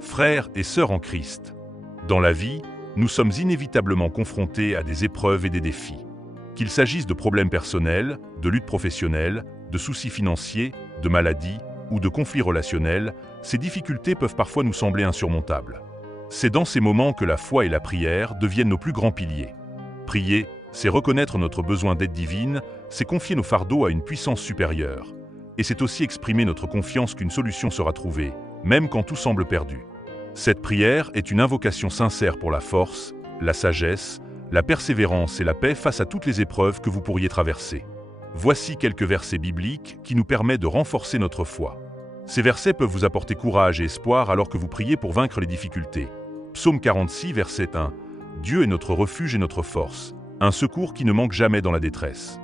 Frères et sœurs en Christ, dans la vie, nous sommes inévitablement confrontés à des épreuves et des défis. Qu'il s'agisse de problèmes personnels, de luttes professionnelles, de soucis financiers, de maladies ou de conflits relationnels, ces difficultés peuvent parfois nous sembler insurmontables. C'est dans ces moments que la foi et la prière deviennent nos plus grands piliers. Prier, c'est reconnaître notre besoin d'aide divine, c'est confier nos fardeaux à une puissance supérieure. Et c'est aussi exprimer notre confiance qu'une solution sera trouvée, même quand tout semble perdu. Cette prière est une invocation sincère pour la force, la sagesse, la persévérance et la paix face à toutes les épreuves que vous pourriez traverser. Voici quelques versets bibliques qui nous permettent de renforcer notre foi. Ces versets peuvent vous apporter courage et espoir alors que vous priez pour vaincre les difficultés. Psaume 46, verset 1. Dieu est notre refuge et notre force, un secours qui ne manque jamais dans la détresse.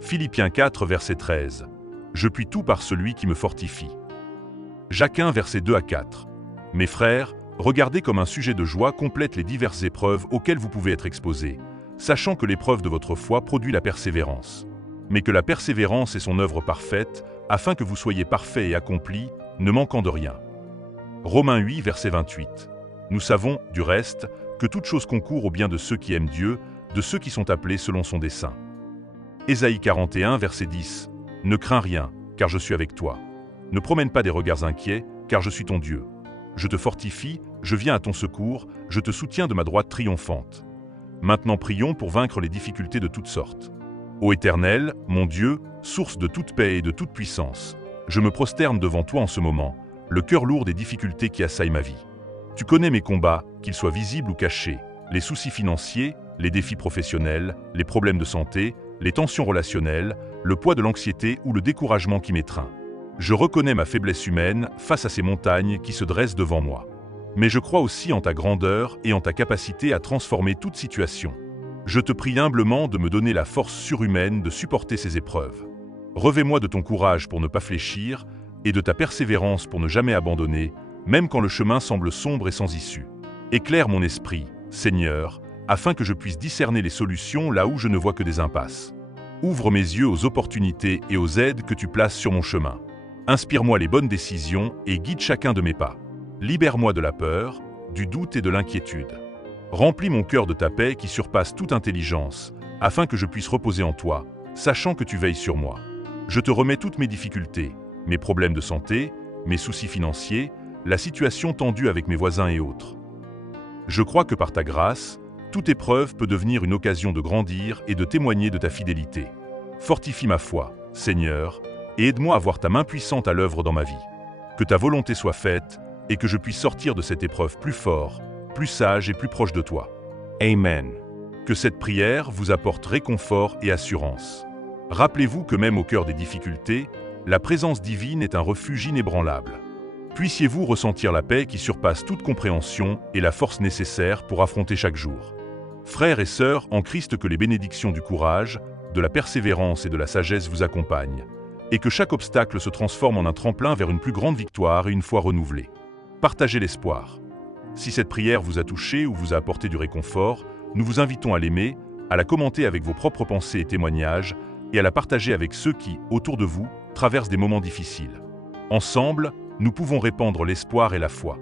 Philippiens 4, verset 13. Je puis tout par celui qui me fortifie. Jacques 1, verset 2 à 4. Mes frères, regardez comme un sujet de joie complète les diverses épreuves auxquelles vous pouvez être exposés, sachant que l'épreuve de votre foi produit la persévérance. Mais que la persévérance est son œuvre parfaite, afin que vous soyez parfaits et accomplis, ne manquant de rien. Romains 8, verset 28. Nous savons, du reste, que toute chose concourt au bien de ceux qui aiment Dieu, de ceux qui sont appelés selon son dessein. Ésaïe 41, verset 10. Ne crains rien, car je suis avec toi. Ne promène pas des regards inquiets, car je suis ton Dieu. Je te fortifie, je viens à ton secours, je te soutiens de ma droite triomphante. Maintenant prions pour vaincre les difficultés de toutes sortes. Ô Éternel, mon Dieu, source de toute paix et de toute puissance, je me prosterne devant toi en ce moment, le cœur lourd des difficultés qui assaillent ma vie. Tu connais mes combats, qu'ils soient visibles ou cachés, les soucis financiers, les défis professionnels, les problèmes de santé, les tensions relationnelles, le poids de l'anxiété ou le découragement qui m'étreint. Je reconnais ma faiblesse humaine face à ces montagnes qui se dressent devant moi. Mais je crois aussi en ta grandeur et en ta capacité à transformer toute situation. Je te prie humblement de me donner la force surhumaine de supporter ces épreuves. Revêt-moi de ton courage pour ne pas fléchir et de ta persévérance pour ne jamais abandonner, même quand le chemin semble sombre et sans issue. Éclaire mon esprit, Seigneur, afin que je puisse discerner les solutions là où je ne vois que des impasses. Ouvre mes yeux aux opportunités et aux aides que tu places sur mon chemin. Inspire-moi les bonnes décisions et guide chacun de mes pas. Libère-moi de la peur, du doute et de l'inquiétude. Remplis mon cœur de ta paix qui surpasse toute intelligence, afin que je puisse reposer en toi, sachant que tu veilles sur moi. Je te remets toutes mes difficultés, mes problèmes de santé, mes soucis financiers, la situation tendue avec mes voisins et autres. Je crois que par ta grâce, toute épreuve peut devenir une occasion de grandir et de témoigner de ta fidélité. Fortifie ma foi, Seigneur, et aide-moi à voir ta main puissante à l'œuvre dans ma vie. Que ta volonté soit faite et que je puisse sortir de cette épreuve plus fort, plus sage et plus proche de toi. Amen. Que cette prière vous apporte réconfort et assurance. Rappelez-vous que même au cœur des difficultés, la présence divine est un refuge inébranlable. Puissiez-vous ressentir la paix qui surpasse toute compréhension et la force nécessaire pour affronter chaque jour. Frères et sœurs en Christ, que les bénédictions du courage, de la persévérance et de la sagesse vous accompagnent, et que chaque obstacle se transforme en un tremplin vers une plus grande victoire et une foi renouvelée. Partagez l'espoir. Si cette prière vous a touché ou vous a apporté du réconfort, nous vous invitons à l'aimer, à la commenter avec vos propres pensées et témoignages, et à la partager avec ceux qui, autour de vous, traversent des moments difficiles. Ensemble, nous pouvons répandre l'espoir et la foi.